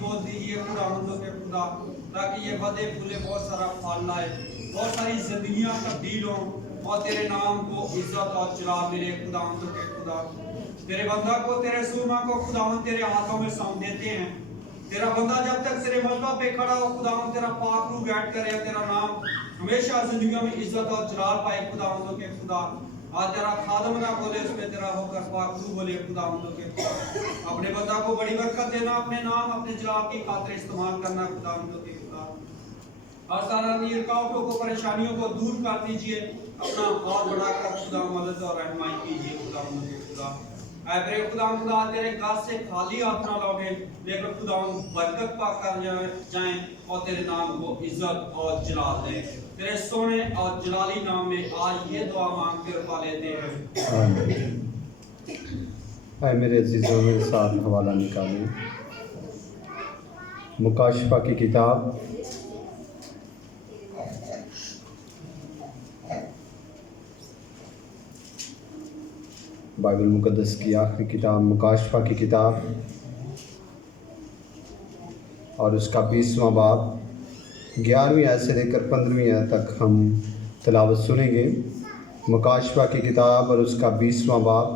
बोल दीजिए खुदावंदों के खुदा, ताकि ये बदे फूले बहुत सारा फल लाए, बहुत सारी जिंदगियां तब्दील हों और तेरे नाम को इज्जत और जलाल मिले खुदावंदों के खुदा। तेरे बंदा को, तेरे सूरमा को खुदावंद तेरे हाथों में सौंप देते हैं। तेरा बंदा जब तक तेरे मजबा पे खड़ा हो खुदावंद तेरा पाक रूह बैठ करे, तेरा नाम हमेशा जिंदगियों में इज्जत और जलाल पाए खुदावंदों के खुदा। आज तेरा खादम ना बोले, उसमें तेरा होकर पाक रूह बोले खुदावंदों के खुदा। अपने बंदा को बड़ी बरकत देना, अपने नाम अपने जलाल की खातिर इस्तेमाल करना खुदावंदों के खुदा। और सारा रुकावटों को, परेशानियों को दूर कर दीजिए, अपना हाथ बढ़ाकर खुदा मदद और रहनुमाई कीजिए खुदावंदों के खुदा। ऐ खुदा तेरे घर से खाली हाथ ना लौटे, लेकिन खुदा बरकत पा कर जाएं और तेरे नाम को इज्जत और जलाल दें। तेरे सोने और जलाली नाम में आज ये दुआ मांग कर पा लेते हैं। आए मेरे अजीज़ों, मेरे साथ हवाला निकालें मुकाशफा की किताब बाइबल मुकद्दस की आखिरी किताब मुकाशफा की किताब और उसका 20वां बाब 11वीं आयत से लेकर 15वीं आयत तक हम तिलावत सुनेंगे। मुकाशफा की किताब और उसका 20वां बाब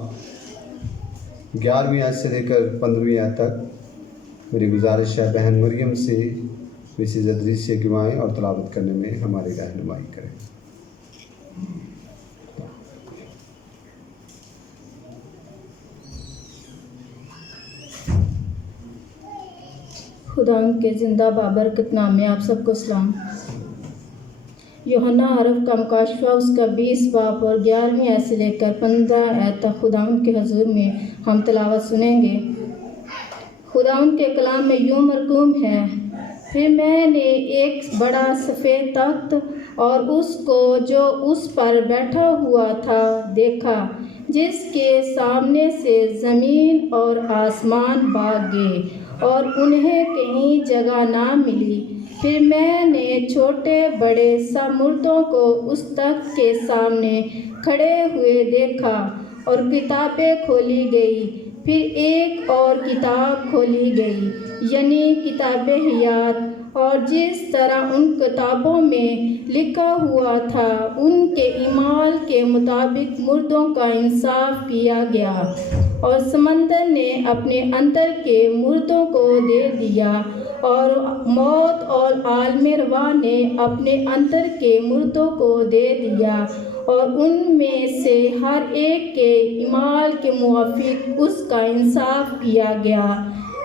11वीं आयत से लेकर 15वीं आयत तक। मेरी गुजारिश है बहन मरियम से मिसिज़ अदरीस से गिवाएँ और तिलावत करने में हमारी रहनुमाई करें। खुदा के ज़िंदा बाबरकत नाम में आप सबको सलाम। यूहन्ना हरफ का मुकाशफा उसका 20 बाब और 11वीं आयत से लेकर 15 आयत तक खुदा के हजूर में हम तिलावत सुनेंगे। खुदा के कलाम में यूँ मरकूम है, फिर मैंने एक बड़ा सफ़ेद तख्त और उसको जो उस पर बैठा हुआ था देखा, जिसके सामने से ज़मीन और आसमान भाग गए और उन्हें कहीं जगह ना मिली। फिर मैंने छोटे बड़े सब मुर्दों को उस तख्त के सामने खड़े हुए देखा और किताबें खोली गई। फिर एक और किताब खोली गई, यानी किताबे हयात, और जिस तरह उन किताबों में लिखा हुआ था उनके ईमाल के मुताबिक मुर्दों का इंसाफ किया गया। और समंदर ने अपने अंदर के मुर्दों को दे दिया और मौत और आलम रवा ने अपने अंदर के मुर्दों को दे दिया और उनमें से हर एक के ईमाल के मुवाफिक उसका इंसाफ किया गया।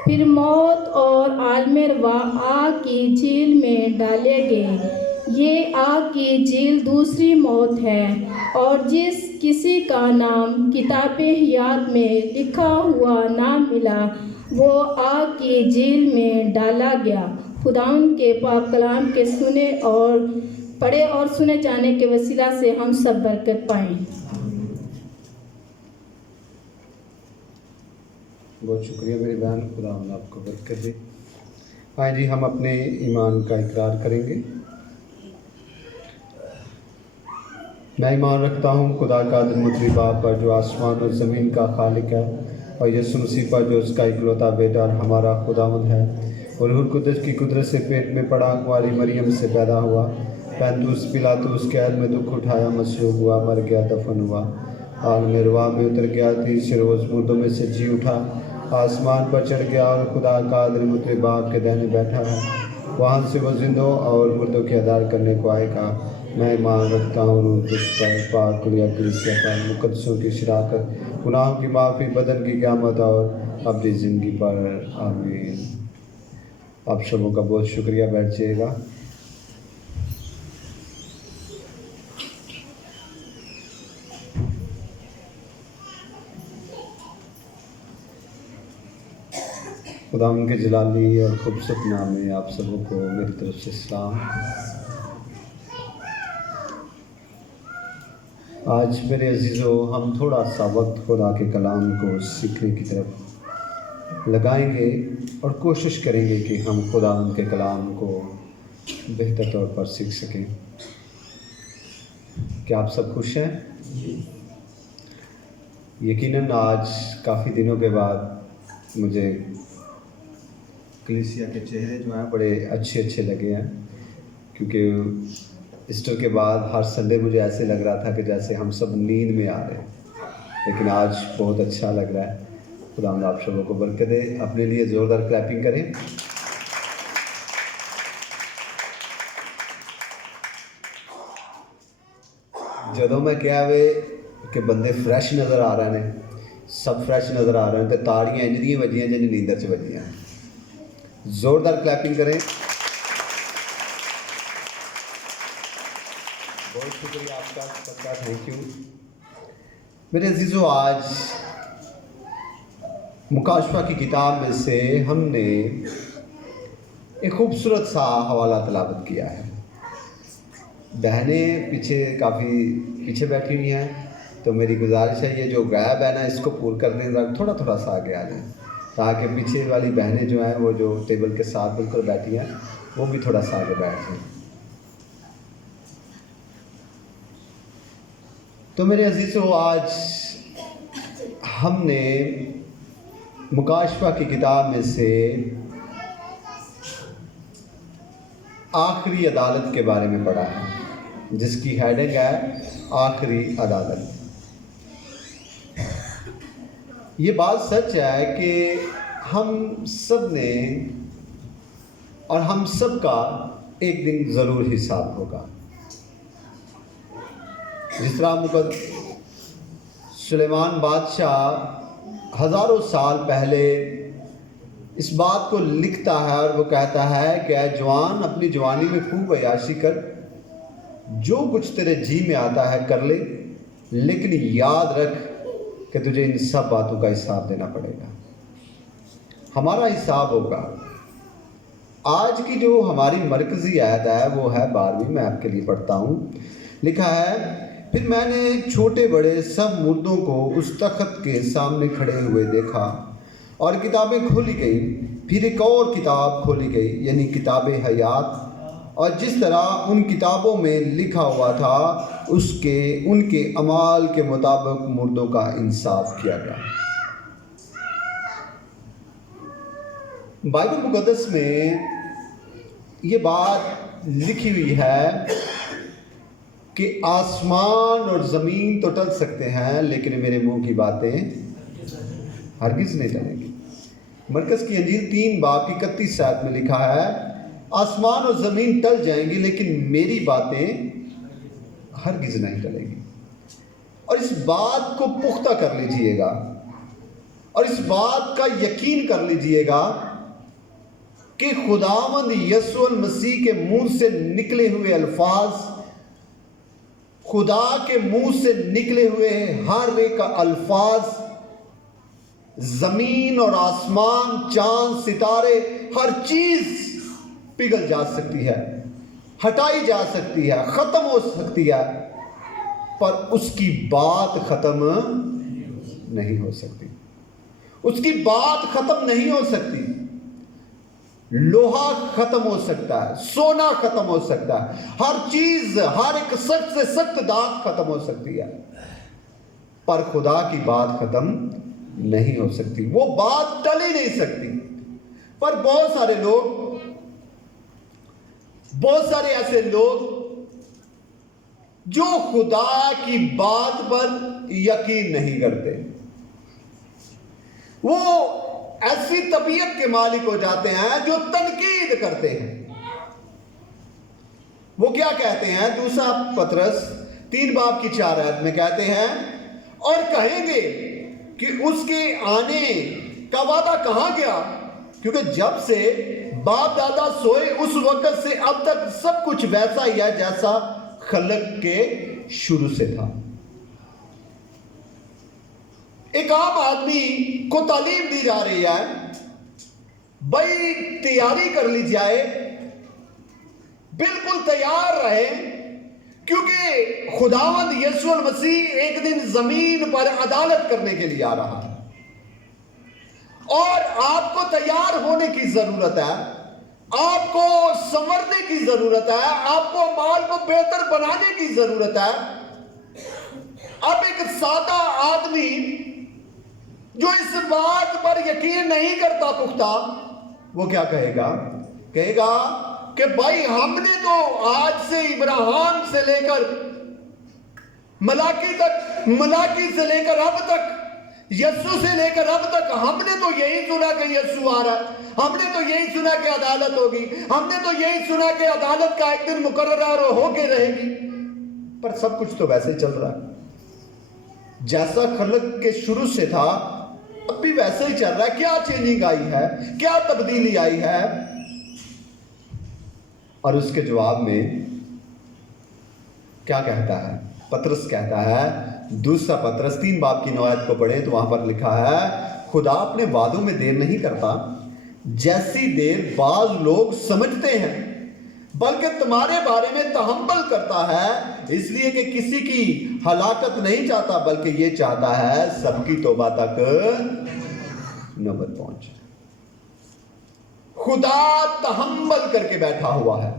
फिर मौत और आलम रवा आग की झील में डाले गए। ये आग की झील दूसरी मौत है, और जिस किसी का नाम किताबे हयात में लिखा हुआ ना मिला वो आग की झील में डाला गया। खुदावंद के पाक कलाम के सुने और पढ़े और सुने जाने के वसीला से हम सब बरकत पाएं। बहुत शुक्रिया मेरी बहन, खुदा आपको बरकत दे। आए जी, हम अपने ईमान का इकरार करेंगे। मैं ईमान रखता हूँ खुदा का मुतली बाप पर जो आसमान और ज़मीन का खालिक है, और यीशु मसीह पर जो उसका इकलौता बेटा और हमारा खुदावंद है, और रूह कुदस की कुदरत से पेट में पड़ा कुंवारी मरियम से पैदा हुआ, पैंतुस पिलातुस कैद में दुख उठाया, मसलूब हुआ, मर गया, दफन हुआ, आलम रवा में उतर गया, तीसरे रोज़ मुर्दों में से जी उठा, आसमान पर चढ़ गया और खुदा का मुतली बाप के दाहिने बैठा है। वहाँ से वो जिंदों और मुर्दों की अदार करने को आएगा। मैं ईमान रखता हूँ रूह कुदस पर, पाक कुलिया कलीसिया पर, मुकद्दसों की शराकत, गुनाहों की माफ़ी, बदन की क़यामत और अपनी ज़िंदगी पर। आमीन। आप सबों का बहुत शुक्रिया। बैठ जाइएगा। खुदा उनके जलाली और खूबसूरत नाम में आप सबों को मेरी तरफ से सलाम। आज मेरे अजीज़ों, हम थोड़ा सा वक्त खुदा के कलाम को सीखने की तरफ लगाएंगे और कोशिश करेंगे कि हम खुदा उनके कलाम को बेहतर तौर पर सीख सकें। क्या आप सब खुश हैं? यकीनन आज काफ़ी दिनों के बाद मुझे कलीसिया के चेहरे जो हैं बड़े अच्छे अच्छे लगे हैं, क्योंकि ईस्टर के बाद हर संडे मुझे ऐसे लग रहा था कि जैसे हम सब नींद में आ रहे हैं, लेकिन आज बहुत अच्छा लग रहा है। खुदा आप सबों को बरकत दे। अपने लिए ज़ोरदार क्लैपिंग करें। ਜਦੋਂ मैं क्या वे कि बंदे फ्रैश नज़र आ रहे हैं, सब फ्रैश नज़र आ रहे हैं, तो ताड़ियाँ इंज दी वजियाँ जिन्हें नींदर च वजियाँ। ज़ोरदार क्लैपिंग करें। बहुत शुक्रिया आपका सबका, थैंक यू। मेरे अजीज़ों, आज मुकाशफा की किताब में से हमने एक खूबसूरत सा हवाला तलावत किया है। बहनें काफ़ी पीछे बैठी हुई हैं, तो मेरी गुजारिश है ये जो गैप है ना, इसको पूरा करने थोड़ा थोड़ा सा आगे आ जाए, ताकि पीछे वाली बहनें जो हैं वो जो टेबल के साथ बिल्कुल बैठी हैं वो भी थोड़ा सा आगे बैठ जाएं। तो मेरे अजीज़ों, आज हमने मुकाशफा की किताब में से आखिरी अदालत के बारे में पढ़ा है, जिसकी हेडिंग है आखिरी अदालत। ये बात सच है कि हम सब ने और हम सब का एक दिन ज़रूर हिसाब होगा। जिस तरह सुलेमान बादशाह हज़ारों साल पहले इस बात को लिखता है और वो कहता है कि ऐ जवान, अपनी जवानी में खूब अय्याशी कर, जो कुछ तेरे जी में आता है कर ले, लेकिन याद रख कि तुझे इन सब बातों का हिसाब देना पड़ेगा। हमारा हिसाब होगा। आज की जो हमारी मरकज़ी आयत है वो है 12वीं, मैं आपके लिए पढ़ता हूँ। लिखा है, फिर मैंने छोटे बड़े सब मुर्दों को उस तख्त के सामने खड़े हुए देखा और किताबें खोली गई। फिर एक और किताब खोली गई, यानी किताब हयात, और जिस तरह उन किताबों में लिखा हुआ था उनके अमाल के मुताबिक मुर्दों का इंसाफ किया गया। बाइबल मुक़द्दस में ये बात लिखी हुई है कि आसमान और ज़मीन तो टल सकते हैं, लेकिन मेरे मुंह की बातें हरगिज़ नहीं टलेंगी। मरकज़ की अंजील 3 बाब की 31 आयत में लिखा है, आसमान और ज़मीन टल जाएंगी लेकिन मेरी बातें हरगिज़ नहीं टलेंगी। और इस बात को पुख्ता कर लीजिएगा और इस बात का यकीन कर लीजिएगा कि खुदावंद यीशु मसीह के मुंह से निकले हुए अल्फाज, खुदा के मुंह से निकले हुए हर एक अल्फाज, ज़मीन और आसमान, चांद सितारे, हर चीज़ पिघल जा सकती है, हटाई जा सकती है, ख़त्म हो सकती है, पर उसकी बात ख़त्म नहीं हो सकती। उसकी बात ख़त्म नहीं हो सकती। लोहा ख़त्म हो सकता है, सोना ख़त्म हो सकता है, हर चीज़, हर एक सख्त से सख्त दाग ख़त्म हो सकती है, पर खुदा की बात ख़त्म नहीं हो सकती। वो बात टल ही नहीं सकती। पर बहुत सारे ऐसे लोग जो खुदा की बात पर यकीन नहीं करते, वो ऐसी तबीयत के मालिक हो जाते हैं जो तनकीद करते हैं। वो क्या कहते हैं? दूसरा पतरस 3 बाब की 4 आयत में कहते हैं, और कहेंगे कि उसके आने का वादा कहां गया, क्योंकि जब से बाप दादा सोए उस वक्त से अब तक सब कुछ वैसा ही है जैसा खलक के शुरू से था। एक आम आदमी को तालीम दी जा रही है, भाई तैयारी कर ली जाए, बिल्कुल तैयार रहे, क्योंकि खुदावंद यीशु मसीह एक दिन जमीन पर अदालत करने के लिए आ रहा है और आपको तैयार होने की जरूरत है, आपको संवरने की जरूरत है, आपको माल को बेहतर बनाने की जरूरत है। अब एक सादा आदमी जो इस बात पर यकीन नहीं करता पुख्ता वो क्या कहेगा? कहेगा कि भाई हमने तो आज से इब्राहिम से लेकर मलाकी से लेकर अब तक, यीशु से लेकर अब तक हमने तो यही सुना कि यीशु आ रहा है, हमने तो यही सुना कि अदालत होगी, हमने तो यही सुना कि अदालत का एक दिन मुकर्रर होके रहेगी। पर सब कुछ तो वैसे चल रहा है जैसा खलक के शुरू से था, अब भी वैसे ही चल रहा है। क्या चेंजिंग आई है, क्या तब्दीली आई है? और उसके जवाब में क्या कहता है? पतरस कहता है, दूसरा पतरस 3 बाब की 9 आयत को पढ़े तो वहां पर लिखा है, खुदा अपने वादों में देर नहीं करता जैसी देर बाज लोग समझते हैं, बल्कि तुम्हारे बारे में तहम्मुल करता है, इसलिए कि किसी की हलाकत नहीं चाहता, बल्कि ये चाहता है सबकी तौबा तक नौबत पहुंचे। खुदा तहम्मुल करके बैठा हुआ है।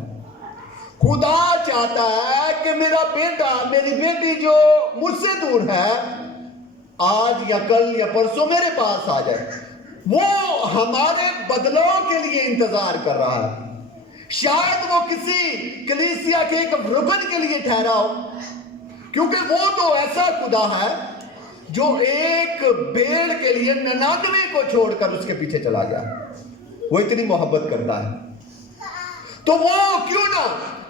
खुदा चाहता है कि मेरा बेटा, मेरी बेटी जो मुझसे दूर है, आज या कल या परसों मेरे पास आ जाए। वो हमारे बदलाव के लिए इंतजार कर रहा है। शायद वो किसी कलीसिया के एक रुकन के लिए ठहरा हो, क्योंकि वो तो ऐसा खुदा है जो एक भेड़ के लिए 99 को छोड़कर उसके पीछे चला गया। वो इतनी मोहब्बत करता है, तो वो क्यों ना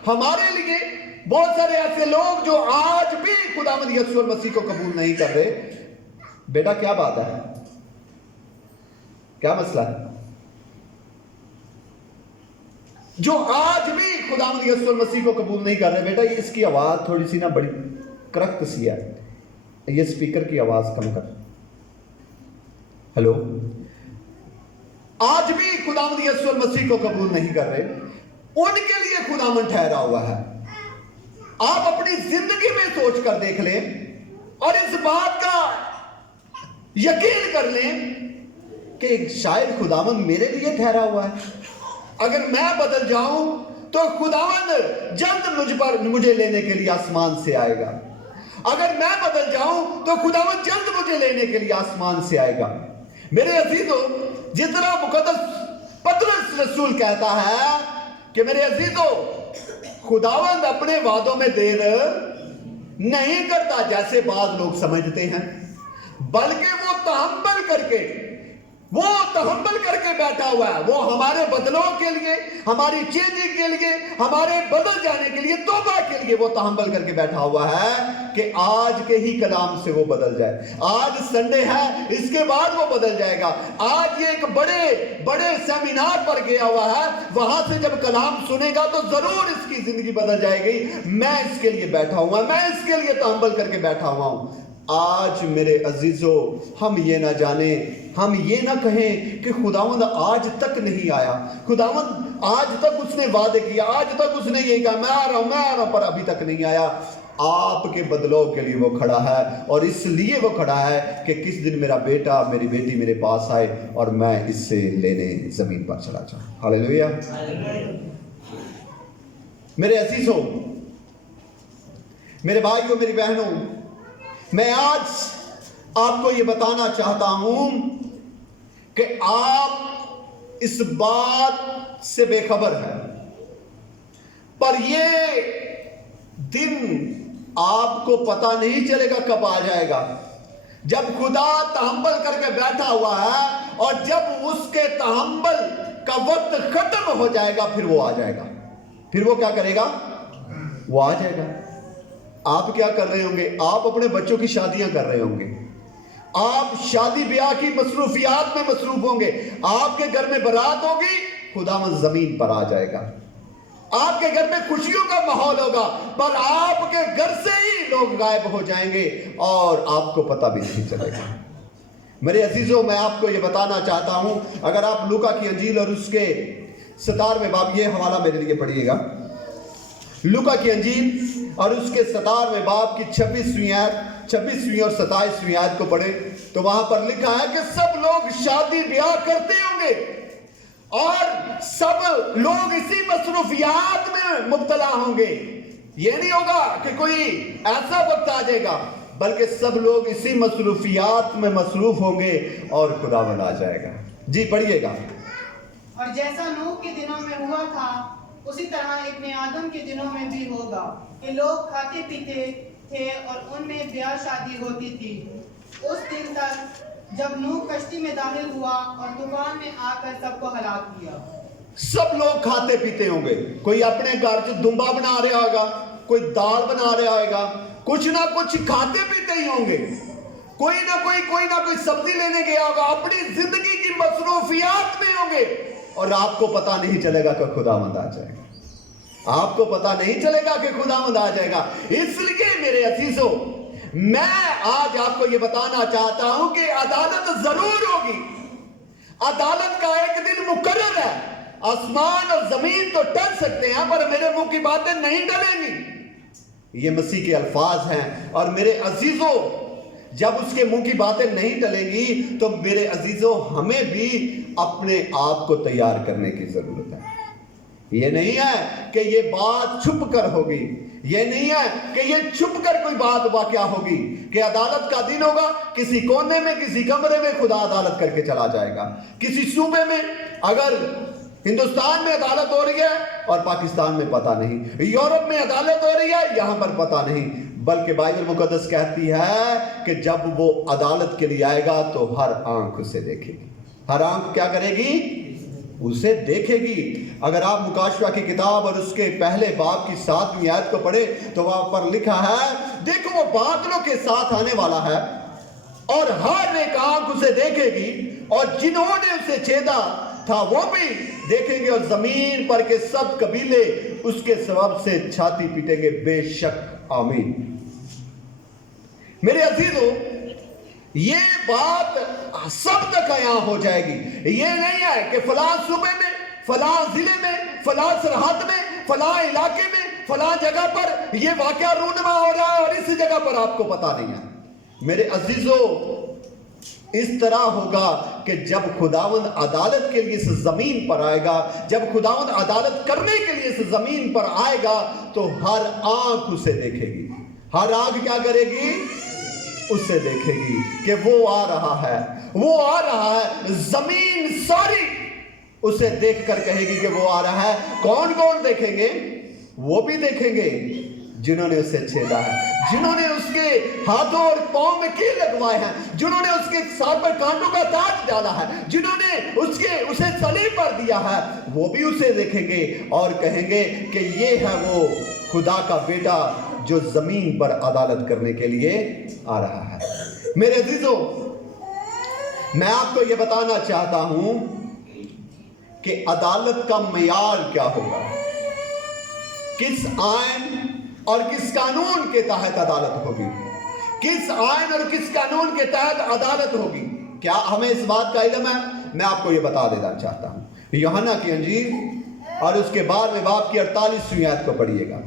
हमारे लिए बहुत सारे ऐसे लोग जो आज भी खुदावंद यीशु मसीह को कबूल नहीं कर रहे। बेटा क्या बात है, क्या मसला है? जो आज भी खुदावंद यीशु मसीह को कबूल नहीं कर रहे, बेटा इसकी आवाज थोड़ी सी ना बड़ी करख्त सी है, ये स्पीकर की आवाज कम कर। हेलो, आज भी खुदावंद यीशु मसीह को कबूल नहीं कर रहे, उनके लिए खुदावंद ठहरा हुआ है। आप अपनी जिंदगी में सोच कर देख लें और इस बात का यकीन कर लें कि शायद खुदावंद मेरे लिए ठहरा हुआ है। अगर मैं बदल जाऊं तो खुदावंद जल्द मुझे लेने के लिए आसमान से आएगा। अगर मैं बदल जाऊं तो खुदावंद जल्द मुझे लेने के लिए आसमान से आएगा। मेरे अजीजों, जितना मुकद्दस पतरस रसूल कहता है कि मेरे अजीजों, खुदावंद अपने वादों में देर नहीं करता जैसे बाद लोग समझते हैं, बल्कि वो तहम्मुल करके बैठा हुआ है। वो हमारे बदलाव के लिए, हमारी चेंजिंग के लिए, हमारे बदल जाने के लिए, तौबा के लिए वो तहम्मुल करके बैठा हुआ है कि आज के ही कलाम से वो बदल जाए। आज संडे है, इसके बाद वो बदल जाएगा। आज ये एक बड़े सेमिनार पर गया हुआ है, वहां से जब कलाम सुनेगा तो जरूर इसकी जिंदगी बदल जाएगी। मैं इसके लिए बैठा हुआ, मैं इसके लिए तहम्मुल करके बैठा हुआ हूं। आज मेरे अजीजों, हम ये ना जाने, हम ये ना कहें कि खुदावंद आज तक नहीं आया, खुदावंद आज तक उसने वादे किया, आज तक उसने ये कहा मैं आ रहा हूं, पर अभी तक नहीं आया। आपके बदलाव के लिए वो खड़ा है, और इसलिए वो खड़ा है कि किस दिन मेरा बेटा, मेरी बेटी मेरे पास आए और मैं इससे लेने जमीन पर चला जाऊं। हालेलुया। मेरे अजीजों, मेरे भाइयों, मेरी बहनों, मैं आज आपको ये बताना चाहता हूं कि आप इस बात से बेखबर हैं, पर ये दिन आपको पता नहीं चलेगा कब आ जाएगा, जब खुदा तहम्मुल करके बैठा हुआ है, और जब उसके तहम्मुल का वक्त खत्म हो जाएगा फिर वो आ जाएगा। फिर वो क्या करेगा? वो आ जाएगा। आप क्या कर रहे होंगे? आप अपने बच्चों की शादियां कर रहे होंगे, आप शादी ब्याह की मसरूफियात में मसरूफ होंगे, आपके घर में बारात होगी, खुदावंद जमीन पर आ जाएगा, आपके घर में खुशियों का माहौल होगा, पर आपके घर से ही लोग गायब हो जाएंगे और आपको पता भी नहीं चलेगा। मेरे अजीजों, मैं आपको ये बताना चाहता हूं, अगर आप लूका की अंजील और उसके 17वें बाब, ये हवाला मेरे लिए पढ़िएगा, लूका की अंजील और उसके 17वें बाब की 26वीं और 27वीं आयत को पढ़े तो वहां पर लिखा है कि सब लोग शादी ब्याह करते होंगे और सब लोग इसी मसरूफियात में मुब्तला होंगे। ये नहीं होगा कि कोई ऐसा वक्त आ जाएगा, बल्कि सब लोग इसी मसरूफियात में मसरूफ होंगे और खुदावंद आ जाएगा। जी पढ़िएगा। اور جیسا نوح کے دنوں میں ہوا تھا اسی طرح ابن آدم کے دنوں میں بھی ہوگا کہ لوگ کھاتے پیتے تھے اور ان میں بیاہ شادی ہوتی تھی اس دن تک جب نوح کشتی میں داخل ہوا اور طوفان میں آ کر سب کو ہلاک کیا۔ سب لوگ کھاتے پیتے ہوں گے، کوئی اپنے گھر سے دمبا بنا رہا ہوگا، کوئی دال بنا رہا ہوگا، کچھ نہ کچھ کھاتے پیتے ہی ہوں گے، کوئی نہ کوئی سبزی لینے گیا ہوگا، اپنی زندگی کی مصروفیات میں ہوں گے، اور آپ کو پتہ نہیں چلے گا کہ خداوند آ جائے گا، آپ کو پتہ نہیں چلے گا کہ خداوند آ جائے گا۔ اس لیے میرے عزیزوں، میں آج آپ کو یہ بتانا چاہتا ہوں کہ عدالت ضرور ہوگی، عدالت کا ایک دن مقرر ہے، آسمان اور زمین تو ٹل سکتے ہیں پر میرے منہ کی باتیں نہیں ٹلیں گی، یہ مسیح کے الفاظ ہیں۔ اور میرے عزیزوں، جب اس کے منہ کی باتیں نہیں ٹلیں گی تو میرے عزیزوں ہمیں بھی اپنے آپ کو تیار کرنے کی ضرورت ہے۔ یہ نہیں ہے کہ یہ بات چھپ کر ہوگی، یہ نہیں ہے کہ یہ چھپ کر کوئی بات واقعہ ہوگی کہ عدالت کا دن ہوگا، کسی کونے میں کسی کمرے میں خدا عدالت کر کے چلا جائے گا، کسی صوبے میں، اگر ہندوستان میں عدالت ہو رہی ہے اور پاکستان میں پتہ نہیں، یورپ میں عدالت ہو رہی ہے یہاں پر پتہ نہیں، بلکہ بائبل مقدس کہتی ہے کہ جب وہ عدالت کے لیے آئے گا تو ہر آنکھ اسے دیکھے گی، ہر آنکھ کیا کرے گی؟ اسے دیکھے گی۔ اگر آپ مکاشفہ کی کتاب اور اس کے پہلے باب کی 7ویں آیت کو پڑھے تو وہاں پر لکھا ہے، دیکھو وہ بادلوں کے ساتھ آنے والا ہے اور ہر ایک آنکھ اسے دیکھے گی، اور جنہوں نے اسے چھیدا تھا وہ بھی دیکھیں گے، اور زمین پر کے سب قبیلے اس کے سبب سے چھاتی پیٹیں گے، بے شک آمین۔ میرے عزیزوں، یہ بات سب تک عیاں ہو جائے گی، یہ نہیں ہے کہ فلاں صوبے میں، فلاں ضلع میں، فلاں سرحد میں، فلاں علاقے میں، فلاں جگہ پر یہ واقعہ رونما ہو رہا ہے اور اس جگہ پر آپ کو پتہ نہیں ہے۔ میرے عزیزوں، اس طرح ہوگا کہ جب خداوند عدالت کے لیے اس زمین پر آئے گا، جب خداوند عدالت کرنے کے لیے اس زمین پر آئے گا تو ہر آنکھ اسے دیکھے گی، ہر آنکھ کیا کرے گی؟ اسے دیکھے گی کہ وہ آ رہا ہے، وہ آ رہا ہے۔ زمین ساری اسے دیکھ کر کہے گی کہ وہ آ رہا ہے۔ کون کون دیکھیں گے؟ وہ بھی دیکھیں گے جنہوں نے اسے چھیدا ہے، جنہوں نے اس کے ہاتھوں اور پاؤں میں کیل لگوائے ہیں، جنہوں نے اس کے سر پر کانٹوں کا تاج ڈالا ہے، جنہوں نے اسے صلیب پر دیا ہے، وہ بھی اسے دیکھیں گے اور کہیں گے کہ یہ ہے وہ خدا کا بیٹا جو زمین پر عدالت کرنے کے لیے آ رہا ہے۔ میرے عزیزوں، میں آپ کو یہ بتانا چاہتا ہوں کہ عدالت کا معیار کیا ہوگا، کس آئین اور کس قانون کے تحت عدالت ہوگی، کس آئین اور کس قانون کے تحت عدالت ہوگی۔ کیا ہمیں اس بات کا علم ہے؟ میں آپ کو یہ بتا دینا چاہتا ہوں۔ یوحنا کی انجیل اور اس کے 12ویں باب کی 48ویں آیت کو پڑھیے گا،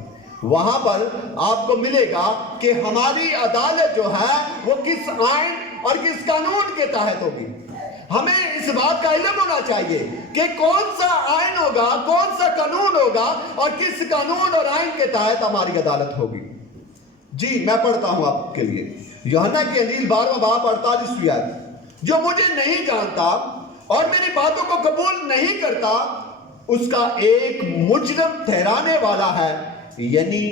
وہاں پر آپ کو ملے گا کہ ہماری عدالت جو ہے وہ کس آئین اور کس قانون کے تحت ہوگی۔ ہمیں اس بات کا علم ہونا چاہیے کہ کون سا آئین ہوگا، کون سا قانون ہوگا اور کس قانون اور آئین کے تحت ہماری عدالت ہوگی۔ جی میں پڑھتا ہوں آپ کے لیے یوحنا کی انجیل 12واں باب 48ویں آیت، جو مجھے نہیں جانتا اور میری باتوں کو قبول نہیں کرتا اس کا ایک مجرم ٹھہرانے والا ہے، یعنی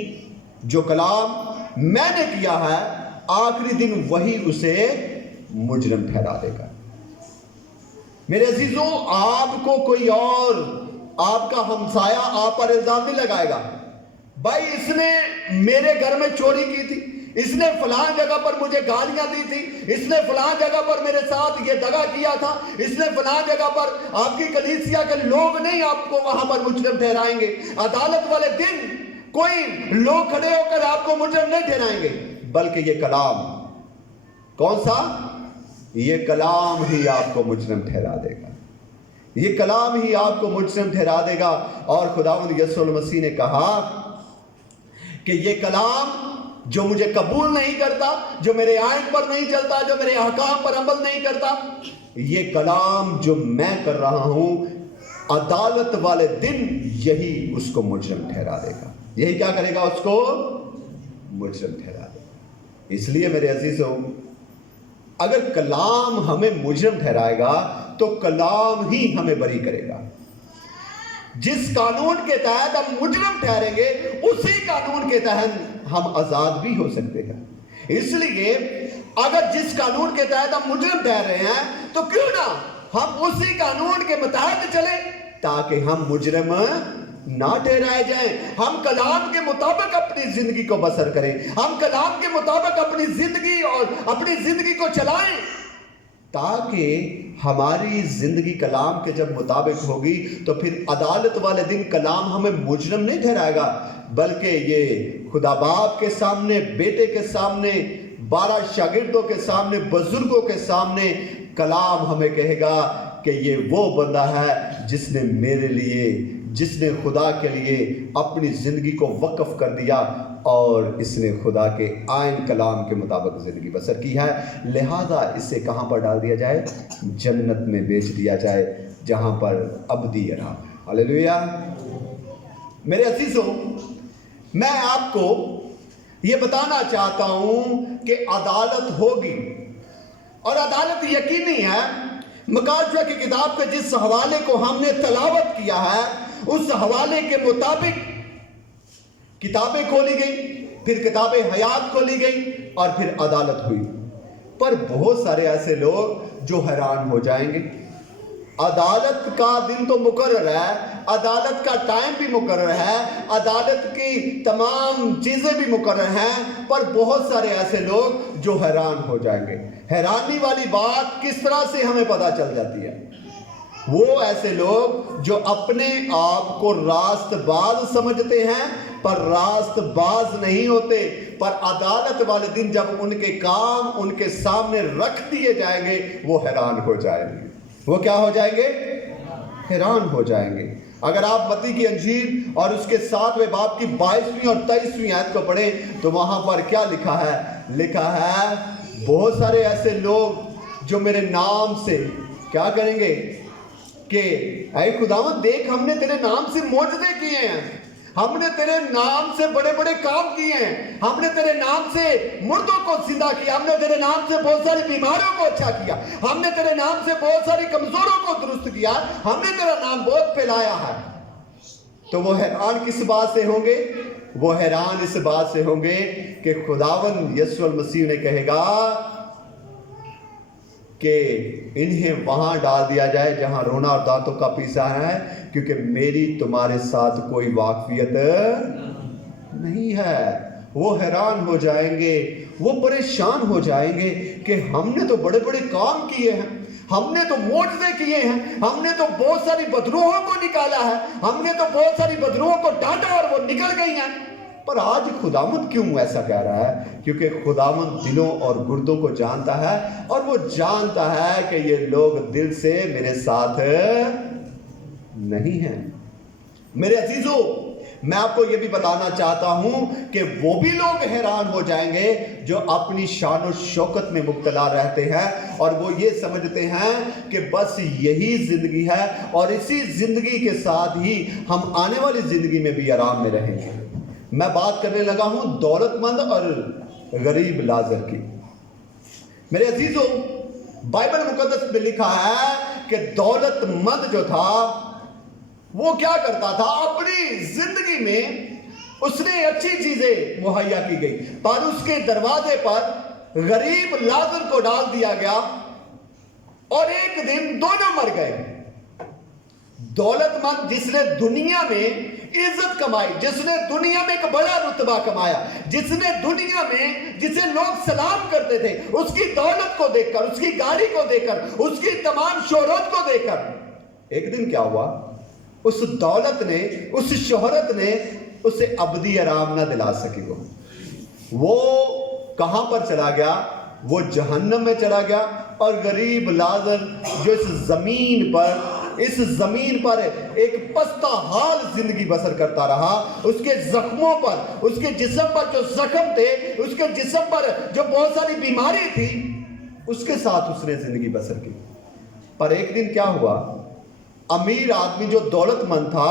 جو کلام میں نے کیا ہے آخری دن وہی اسے مجرم ٹھہرا دے گا۔ میرے عزیزوں، آپ کو کوئی اور آپ کا ہمسایہ آپ پر الزام نہیں لگائے گا، بھائی اس نے میرے گھر میں چوری کی تھی، اس نے فلاں جگہ پر مجھے گالیاں دی تھی، اس نے فلاں جگہ پر میرے ساتھ یہ دغا کیا تھا، اس نے فلاں جگہ پر آپ کی کلیسیا کے لوگ نہیں آپ کو وہاں پر مجرم ٹھہرائیں گے۔ عدالت والے دن کوئی لوگ کھڑے ہو کر آپ کو مجرم نہیں ٹھہرائیں گے، بلکہ یہ کلام، کون سا؟ یہ کلام ہی آپ کو مجرم ٹھہرا دے گا، یہ کلام ہی آپ کو مجرم ٹھہرا دے گا۔ اور خداوند یسوع المسیح نے کہا کہ یہ کلام جو مجھے قبول نہیں کرتا، جو میرے آئین پر نہیں چلتا، جو میرے احکام پر عمل نہیں کرتا، یہ کلام جو میں کر رہا ہوں عدالت والے دن یہی اس کو مجرم ٹھہرا دے گا، یہی کیا کرے گا؟ اس کو مجرم ٹھہرا دے گا۔ اس لیے میرے عزیزوں، اگر کلام ہمیں مجرم ٹھہرائے گا تو کلام ہی ہمیں بری کرے گا، जिस कानून के तहत हम मुजरिम ठहरेंगे उसी कानून के तहत हम आजाद भी हो सकते हैं। इसलिए अगर जिस कानून के तहत हम मुजरिम ठहर रहे हैं तो क्यों ना हम उसी कानून के मुताबिक चले ताकि हम मुजरिम ना ठहराए जाएं। हम कलाम के मुताबिक अपनी जिंदगी को बसर करें, हम कलाम के मुताबिक अपनी जिंदगी को चलाएं, ताकि हमारी जिंदगी कलाम के जब मुताबिक होगी तो फिर अदालत वाले दिन कलाम हमें मुजरिम नहीं ठहराएगा, बल्कि ये खुदा बाप के सामने, बेटे के सामने, 12 शागिर्दों के सामने, बुजुर्गों के सामने कलाम हमें कहेगा कि ये वो बंदा है जिसने मेरे लिए, जिसने खुदा के लिए अपनी ज़िंदगी को वक्फ कर दिया और इसने खुदा के आइन कलाम के मुताबिक ज़िंदगी बसर की है। लिहाजा इसे कहाँ पर डाल दिया जाए? जन्नत में बेच दिया जाए, जहाँ पर अबदी आराम। हालेलुया। मेरे अजीजों, मैं आपको ये बताना चाहता हूँ कि अदालत होगी और अदालत यकीनी है। मकाशवा की किताब के जिस हवाले को हमने तलावत किया है उस हवाले के मुताबिक किताबें खोली गई, फिर किताबें हयात खोली गई और फिर अदालत हुई। पर बहुत सारे ऐसे लोग जो हैरान हो जाएंगे। अदालत का दिन तो मुकर्रर है, अदालत का टाइम भी मुकर्रर है, अदालत की तमाम चीजें भी मुकर्रर हैं, पर बहुत सारे ऐसे लोग जो हैरान हो जाएंगे। हैरानी वाली बात किस तरह से हमें पता चल जाती है? वो ऐसे लोग जो अपने आप को रास्तबाज समझते हैं पर रास्तबाज नहीं होते, पर अदालत वाले दिन जब उनके काम उनके सामने रख दिए जाएंगे वो हैरान हो जाएंगे। वो क्या हो जाएंगे? हैरान हो जाएंगे। अगर आप मत्ती की अंजील और उसके 7वें बाब की 22वीं और 23वीं आयत को पढ़ें तो वहां पर क्या लिखा है? लिखा है बहुत सारे ऐसे लोग जो मेरे नाम से क्या करेंगे कि ऐ खुदावंद देख, हमने तेरे नाम से मोजज़े किए हैं, हमने तेरे नाम से बड़े बड़े काम किए हैं, हमने तेरे नाम से मुर्दों को जिंदा किया, हमने तेरे नाम से बहुत सारी बीमारियों को अच्छा किया, हमने तेरे नाम से बहुत सारी कमजोरों को दुरुस्त किया, हमने तेरा नाम बहुत फैलाया है। तो वो हैरान किस बात से होंगे? वो हैरान इस बात से होंगे कि खुदावंद यीशु मसीह ने कहेगा कि इन्हें वहां डाल दिया जाए जहां रोना और दांतों का पीसा है, क्योंकि मेरी तुम्हारे साथ कोई वाकफियत नहीं है। वो हैरान हो जाएंगे, वो परेशान हो जाएंगे कि हमने तो बड़े बड़े काम किए हैं, हमने तो मोजज़े किए हैं, हमने तो बहुत सारी बदरूहों को निकाला है, हमने तो बहुत सारी बदरूहों को डांटा और वो निकल गई हैं। पर आज खुदावंद क्यों ऐसा कह रहा है? क्योंकि खुदावंद दिलों और गुर्दों को जानता है और वो जानता है कि ये लोग दिल से मेरे साथ नहीं हैं। मेरे अजीजों, मैं आपको ये भी बताना चाहता हूं कि वो भी लोग हैरान हो जाएंगे जो अपनी शान और शौकत में मुब्तला रहते हैं और वो ये समझते हैं कि बस यही जिंदगी है और इसी जिंदगी के साथ ही हम आने वाली जिंदगी में भी आराम में रहेंगे। मैं बात करने लगा हूं दौलतमंद और गरीब लाजर की। मेरे अजीजों, बाइबल मुकद्दस में लिखा है कि दौलतमंद जो था वो क्या करता था? अपनी जिंदगी में उसने अच्छी चीजें मुहैया की गई, पर उसके दरवाजे पर गरीब लाजर को डाल दिया गया और एक दिन दोनों मर गए। दौलतमंद जिसने दुनिया में इज्जत कमाई, जिसने दुनिया में एक बड़ा रुतबा कमाया, जिसने दुनिया में जिसे लोग सलाम करते थे, उसकी दौलत को देखकर, उसकी गाड़ी को देखकर, उसकी तमाम शोहरत को देखकर एक दिन क्या हुआ? उस दौलत ने, उस शोहरत ने उसे अबदी आराम ना दिला सकी। वो कहां पर चला गया? वो जहन्नम में चला गया। और गरीब लाजर जो इस जमीन पर एक पस्ता हाल जिंदगी बसर करता रहा, उसके जख्मों पर, उसके जिस्म पर जो जख्म थे, उसके जिस्म पर जो बहुत सारी बीमारी थी, उसके साथ उसने जिंदगी बसर की। पर एक दिन क्या हुआ? अमीर आदमी जो दौलतमंद था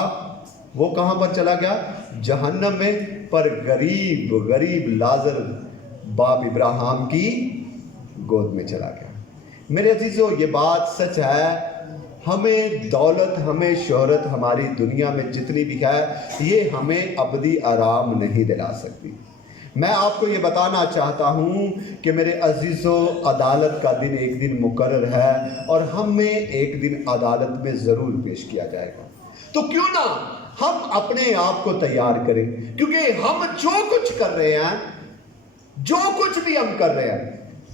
वो कहां पर चला गया? जहन्नम में। पर गरीब लाजर बाप इब्राहिम की गोद में चला गया। मेरे अजीजों, ये बात सच है हमें दौलत, हमें शोहरत, हमारी दुनिया में जितनी भी है, ये हमें अबदी आराम नहीं दिला सकती। मैं आपको ये बताना चाहता हूँ कि मेरे अजीज़ों, अदालत का दिन एक दिन मुकर्रर है और हमें एक दिन अदालत में ज़रूर पेश किया जाएगा। तो क्यों ना हम अपने आप को तैयार करें, क्योंकि हम जो कुछ कर रहे हैं, जो कुछ भी हम कर रहे हैं,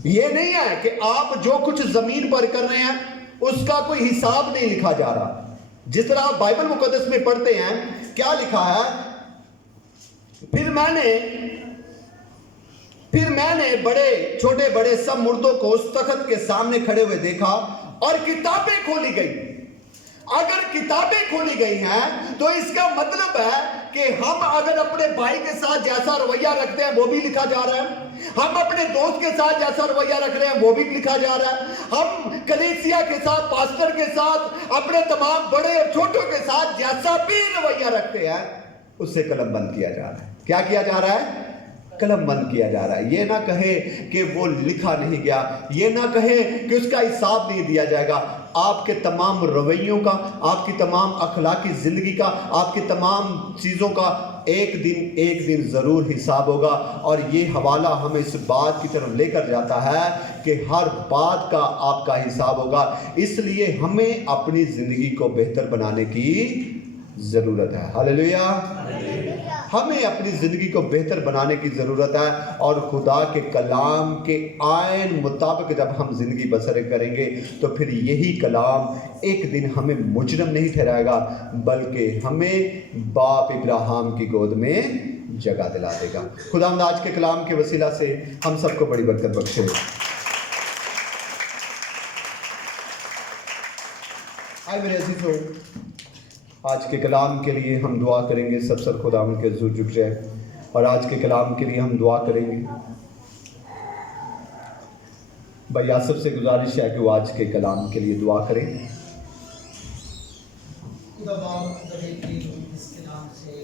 ये नहीं है कि आप जो कुछ ज़मीन पर कर रहे हैं उसका कोई हिसाब नहीं लिखा जा रहा। जिस तरह आप बाइबल मुकद्दस में पढ़ते हैं, क्या लिखा है, फिर मैंने बड़े छोटे बड़े सब मुर्दों को उस तख्त के सामने खड़े हुए देखा और किताबें खोली गई। अगर किताबें खोली गई हैं तो इसका मतलब है कि हम अगर अपने भाई के साथ जैसा रवैया रखते हैं वो भी लिखा जा रहा है, हम अपने दोस्त के साथ जैसा रवैया रख रहे हैं वो भी लिखा जा रहा है, हम कलीसिया के साथ, पास्टर के साथ, अपने तमाम बड़े और छोटों के साथ जैसा भी रवैया रखते हैं उससे कलम बंद किया जा रहा है। क्या किया जा रहा है? कलम बंद किया जा रहा है। ये ना कहे कि वो लिखा नहीं गया, ये ना कहे कि उसका हिसाब नहीं दिया जाएगा। आपके तमाम रवैयों का, आपकी तमाम अखलाकी ज़िंदगी का, आपकी तमाम चीज़ों का एक दिन ज़रूर हिसाब होगा। और ये हवाला हमें इस बात की तरफ लेकर जाता है कि हर बात का आपका हिसाब होगा। इसलिए हमें अपनी ज़िंदगी को बेहतर बनाने की ज़रूरत है। हालेलुया। हमें अपनी ज़िंदगी को बेहतर बनाने की ज़रूरत है और खुदा के कलाम के आयन मुताबिक जब हम ज़िंदगी बसर करेंगे तो फिर यही कलाम एक दिन हमें मुजरम नहीं ठहराएगा, बल्कि हमें बाप इब्राहिम की गोद में जगह दिला देगा। खुदावंद आज के कलाम के वसीला से हम सबको बड़ी बरकत बख्शे। आए मेरे अजीज़ों, आज के कलाम के लिए हम दुआ करेंगे। सब सर खुदावंद के हुज़ूर झुक जाए और आज के कलाम के लिए हम दुआ करेंगे। भाई आसफ से गुजारिश है कि वो आज के कलाम के लिए दुआ करें। खुदा बाप इस कलाम से